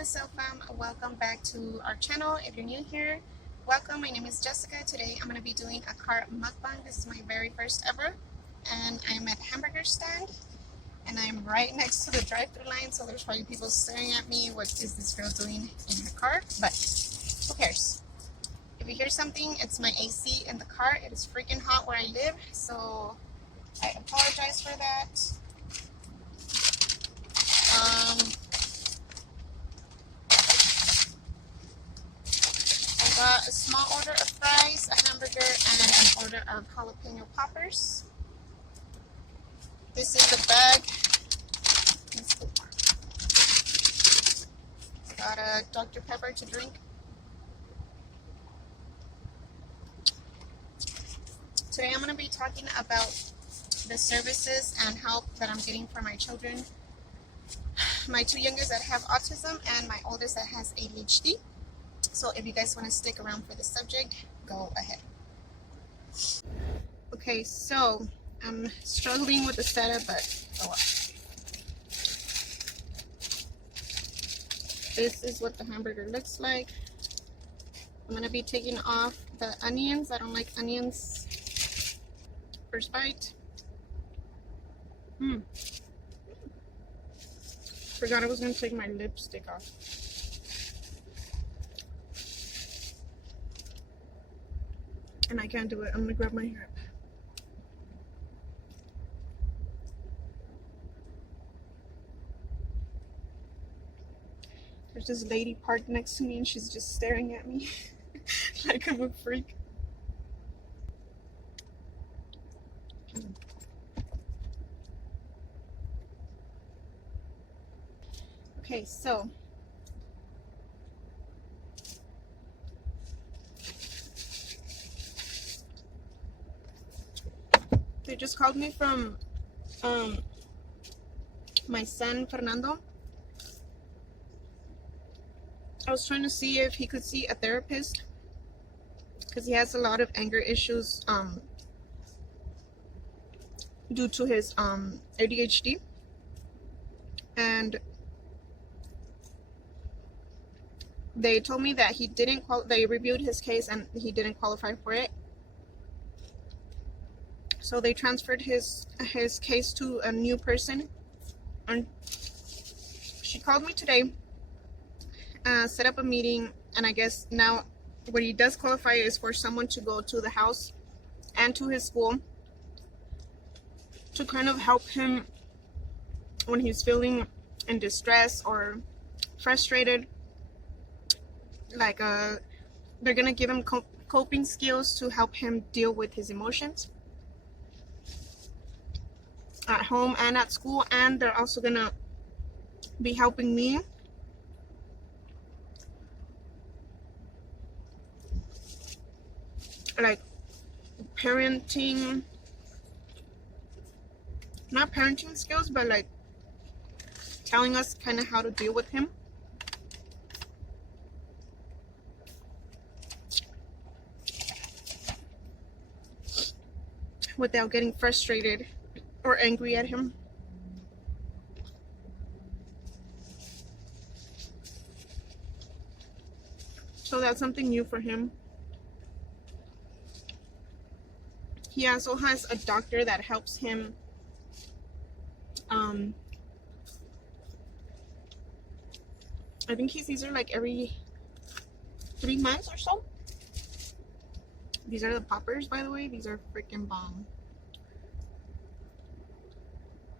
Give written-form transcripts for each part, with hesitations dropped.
SALFAM, welcome back to our channel. If you're new here, welcome. My name is Jessica. Today I'm going to be doing a car mukbang. This is my very first ever, and I'm at Hamburger stand, and I'm right next to the drive-thru line, so there's probably people staring at me. What is this girl doing in her car? But who cares? If you hear something, it's my AC in the car. It is freaking hot where I live, so I apologize for that. I got a small order of fries, a hamburger, and an order of jalapeno poppers. This is the bag. Got a Dr. Pepper to drink. Today I'm going to be talking about the services and help that I'm getting for my children. My two youngest that have autism and my oldest that has ADHD. So if you guys want to stick around for the subject, go ahead. Okay, so I'm struggling with the setup, but oh well. This is what the hamburger looks like. I'm going to be taking off the onions. I don't like onions. First bite. Forgot I was going to take my lipstick off. And I can't do it. I'm going to grab my hair up. There's this lady parked next to me and she's just staring at me like I'm a freak. Okay, so they just called me from my son Fernando. I was trying to see if he could see a therapist because he has a lot of anger issues due to his ADHD, and they told me that he didn't they reviewed his case and he didn't qualify for it. So they transferred his case to a new person, and she called me today, set up a meeting, and I guess now what he does qualify is for someone to go to the house and to his school to kind of help him when he's feeling in distress or frustrated. Like they're gonna give him coping skills to help him deal with his emotions at home and at school, and they're also gonna be helping me like parenting, not parenting skills, but like telling us kind of how to deal with him. Without getting frustrated or angry at him. So that's something new for him. He also has a doctor that helps him I think he sees her like every 3 months or so. These are the poppers, by the way. These are freaking bomb.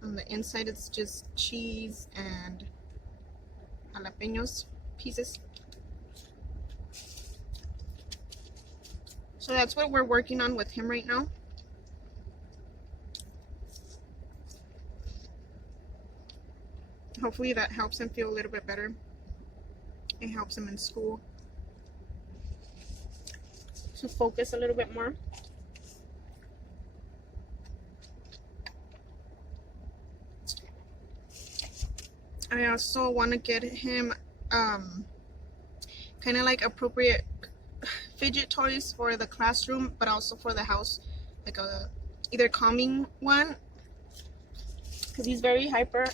On the inside, it's just cheese and jalapenos pieces. So that's what we're working on with him right now. Hopefully that helps him feel a little bit better. It helps him in school to focus a little bit more. I also want to get him kind of like appropriate fidget toys for the classroom, but also for the house, like a either calming one because he's very hyper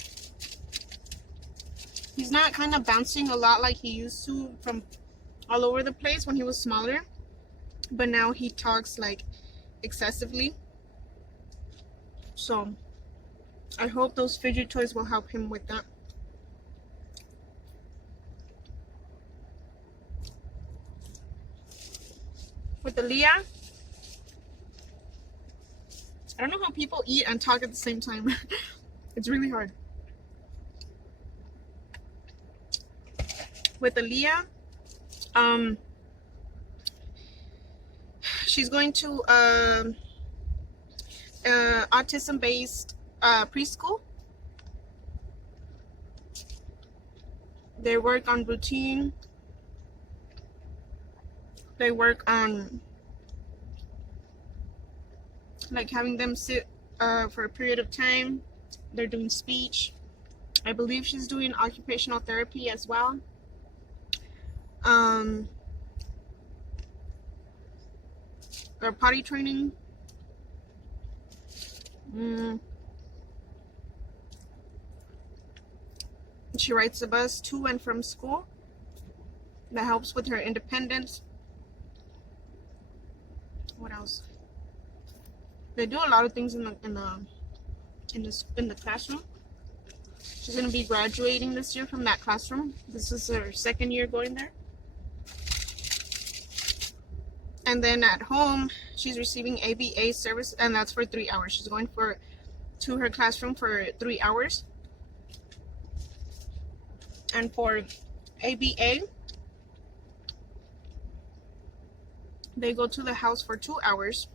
He's not kind of bouncing a lot like he used to from all over the place when he was smaller, but now he talks like excessively. So I hope those fidget toys will help him with that. With Aaliyah, I don't know how people eat and talk at the same time. It's really hard. With Aaliyah, she's going to autism-based preschool. They work on routine. They work on like having them sit for a period of time. They're doing speech. I believe she's doing occupational therapy as well. Or potty training. She rides the bus to and from school. That helps with her independence. What else? They do a lot of things in the classroom. She's gonna be graduating this year from that classroom. This is her second year going there. And then at home, she's receiving ABA service, and that's for 3 hours. She's going to her classroom for 3 hours. And for ABA, they go to the house for 2 hours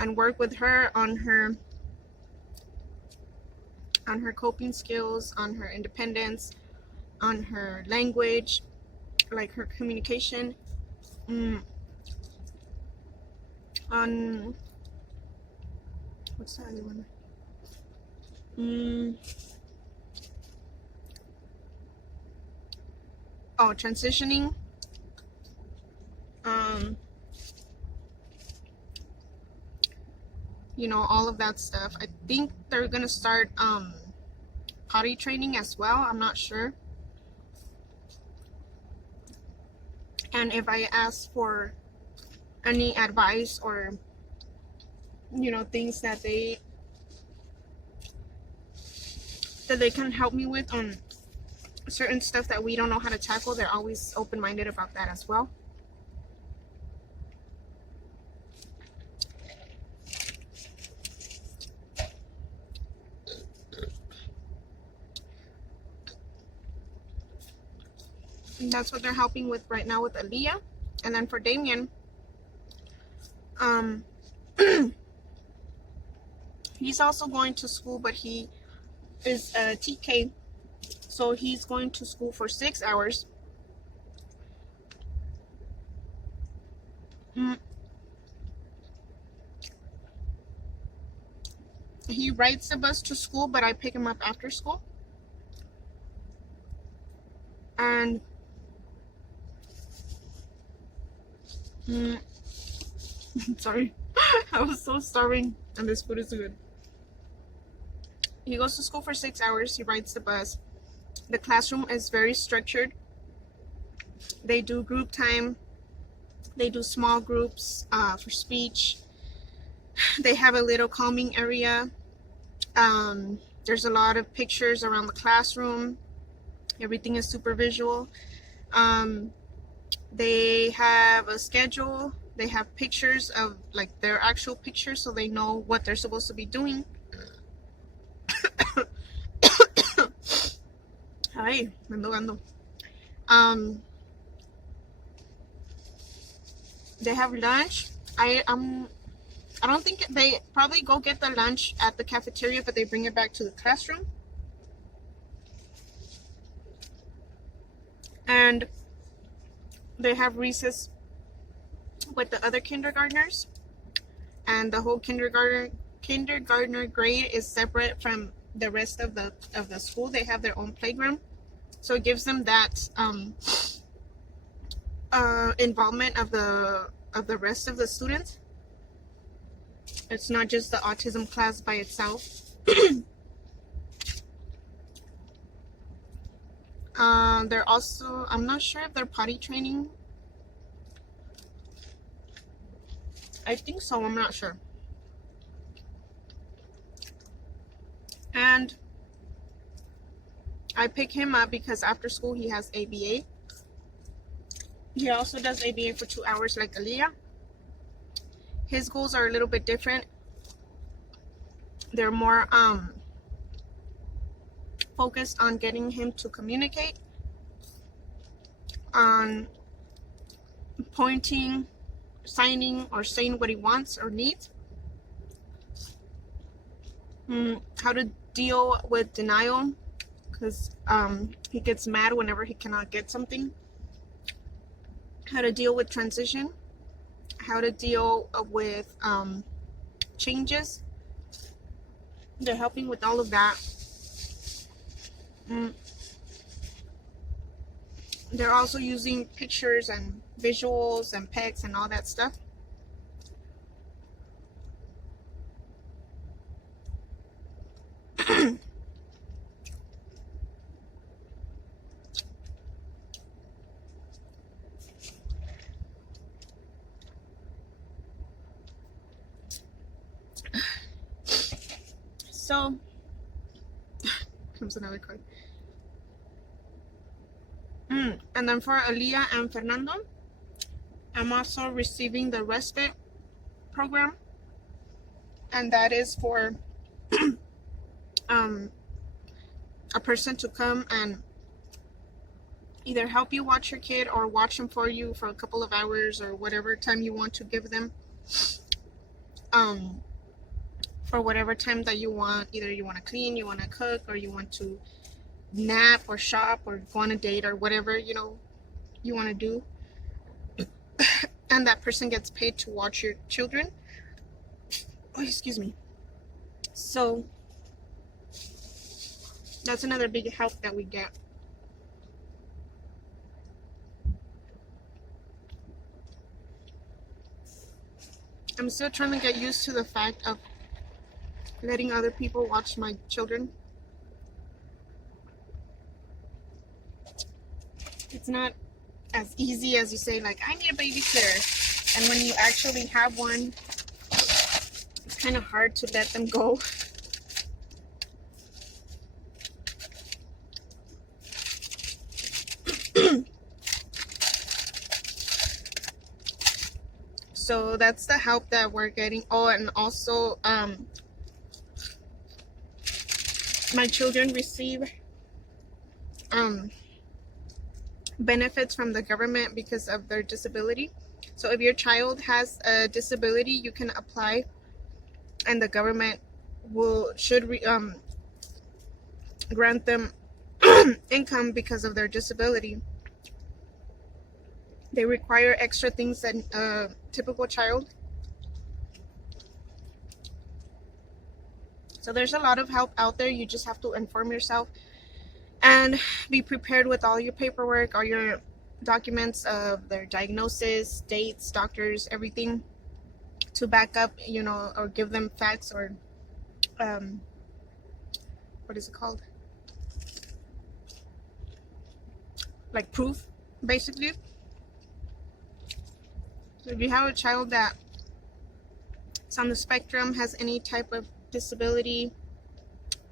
and work with her on her coping skills, on her independence, on her language, like her communication, on what's the other one? Oh, transitioning. You know, all of that stuff. I think they're gonna start potty training as well. I'm not sure. And if I ask for any advice or, you know, things that they can help me with on certain stuff that we don't know how to tackle, they're always open-minded about that as well. And that's what they're helping with right now with Aaliyah. And then for Damien, he's also going to school, but he is a TK, so he's going to school for 6 hours. He rides the bus to school, but I pick him up after school. And sorry, I was so starving, and this food is good. He goes to school for 6 hours. He rides the bus. The classroom is very structured. They do group time. They do small groups for speech. They have a little calming area. There's a lot of pictures around the classroom. Everything is super visual. They have a schedule. They have pictures of like their actual pictures, so they know what they're supposed to be doing. Ay, ando. They have lunch. I don't think they probably go get the lunch at the cafeteria, but they bring it back to the classroom. And they have recess with the other kindergartners, and the whole kindergartner grade is separate from the rest of the school. They have their own playground, so it gives them that involvement of the rest of the students. It's not just the autism class by itself. They're also, I'm not sure if they're potty training. I think so, I'm not sure. And I pick him up because after school he has ABA. He also does ABA for 2 hours like Aaliyah. His goals are a little bit different. They're more focused on getting him to communicate, on pointing, signing, or saying what he wants or needs, how to deal with denial, because he gets mad whenever he cannot get something, how to deal with transition, how to deal with changes. They're helping with all of that. They're also using pictures and visuals and pegs and all that stuff. So, comes another card. And then for Aaliyah and Fernando, I'm also receiving the Respite program. And that is for a person to come and either help you watch your kid or watch them for you for a couple of hours or whatever time you want to give them. For whatever time that you want. Either you want to clean, you want to cook, or you want to nap or shop or go on a date or whatever, you know, you want to do. And that person gets paid to watch your children. Oh, excuse me. So that's another big help that we get. I'm still trying to get used to the fact of letting other people watch my children. It's not as easy as you say, like, I need a babysitter. And when you actually have one, it's kind of hard to let them go. So that's the help that we're getting. Oh, and also, my children receive benefits from the government because of their disability. So if your child has a disability, you can apply, and the government should grant them income because of their disability. They require extra things than a typical child. So there's a lot of help out there. You just have to inform yourself and be prepared with all your paperwork, all your documents of their diagnosis, dates, doctors, everything to back up, you know, or give them facts or what is it called? Like proof, basically. So if you have a child that is on the spectrum, has any type of disability,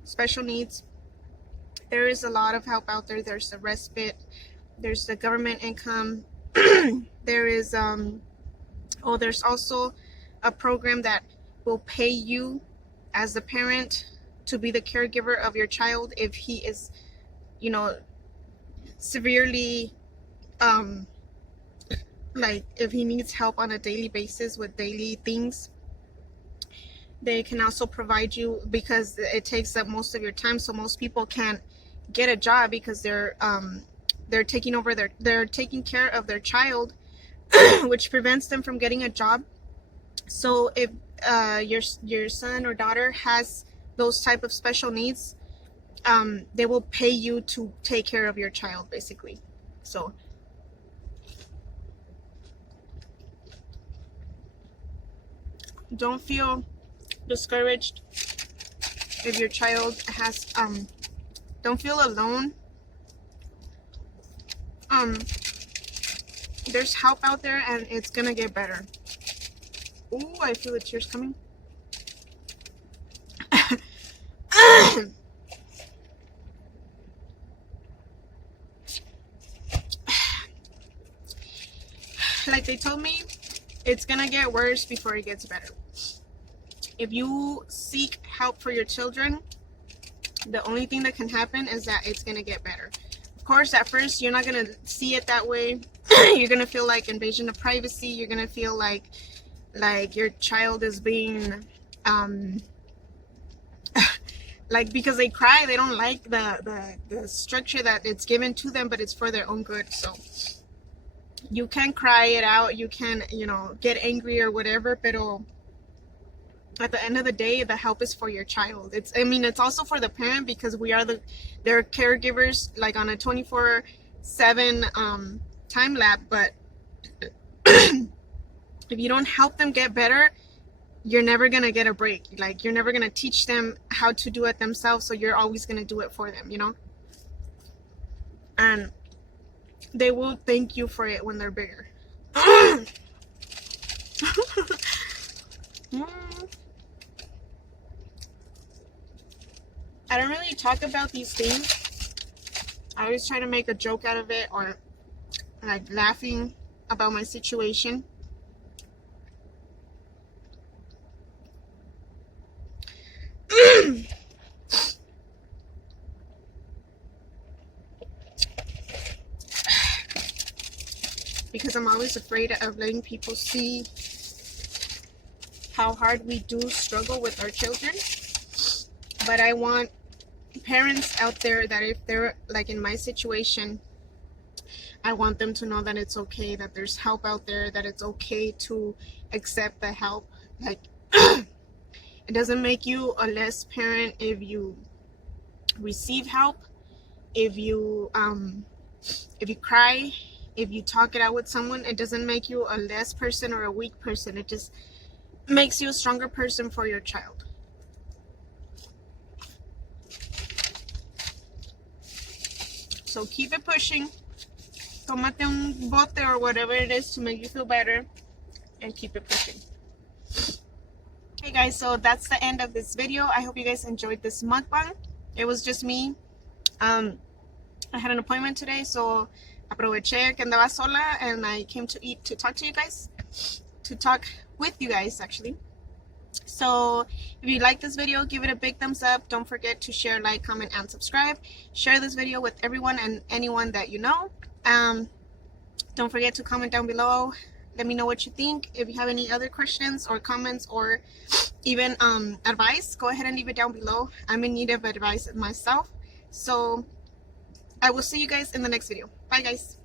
special needs, there is a lot of help out there. There's the respite, there's the government income, there is there's also a program that will pay you as the parent to be the caregiver of your child if he is, you know, severely like if he needs help on a daily basis with daily things. They can also provide you, because it takes up most of your time, so most people can't get a job because they're taking care of their child, which prevents them from getting a job. So if your son or daughter has those type of special needs, they will pay you to take care of your child, basically. So don't feel discouraged if your child has don't feel alone there's help out there, and it's gonna get better. Ooh, I feel the tears coming. Like they told me, it's gonna get worse before it gets better. If you seek help for your children, the only thing that can happen is that it's gonna get better. Of course, at first you're not gonna see it that way. You're gonna feel like invasion of privacy. You're gonna feel like your child is being like, because they cry, they don't like the structure that it's given to them, but it's for their own good. So you can cry it out, you can, you know, get angry or whatever, but at the end of the day, the help is for your child. I mean, it's also for the parent, because we are their caregivers, like on a 24/7 time lap. But if you don't help them get better, you're never gonna get a break. Like, you're never gonna teach them how to do it themselves, so you're always gonna do it for them, you know. And they will thank you for it when they're bigger. I don't really talk about these things. I always try to make a joke out of it, or like laughing about my situation. Because I'm always afraid of letting people see how hard we do struggle with our children. But I want parents out there that if they're like in my situation, I want them to know that it's okay, that there's help out there, that it's okay to accept the help. Like, it doesn't make you a less parent if you receive help, if you cry, if you talk it out with someone. It doesn't make you a less person or a weak person. It just makes you a stronger person for your child. So keep it pushing. Tómate un bote or whatever it is to make you feel better, and keep it pushing. Hey guys, so that's the end of this video. I hope you guys enjoyed this mukbang. It was just me. I had an appointment today, so aproveché que andaba sola, and I came to talk to you guys, to talk with you guys actually. So if you like this video, give it a big thumbs up. Don't forget to share, like, comment, and subscribe. Share this video with everyone and anyone that you know. Don't forget to comment down below. Let me know what you think. If you have any other questions or comments, or even advice, go ahead and leave it down below. I'm in need of advice myself. So I will see you guys in the next video. Bye guys.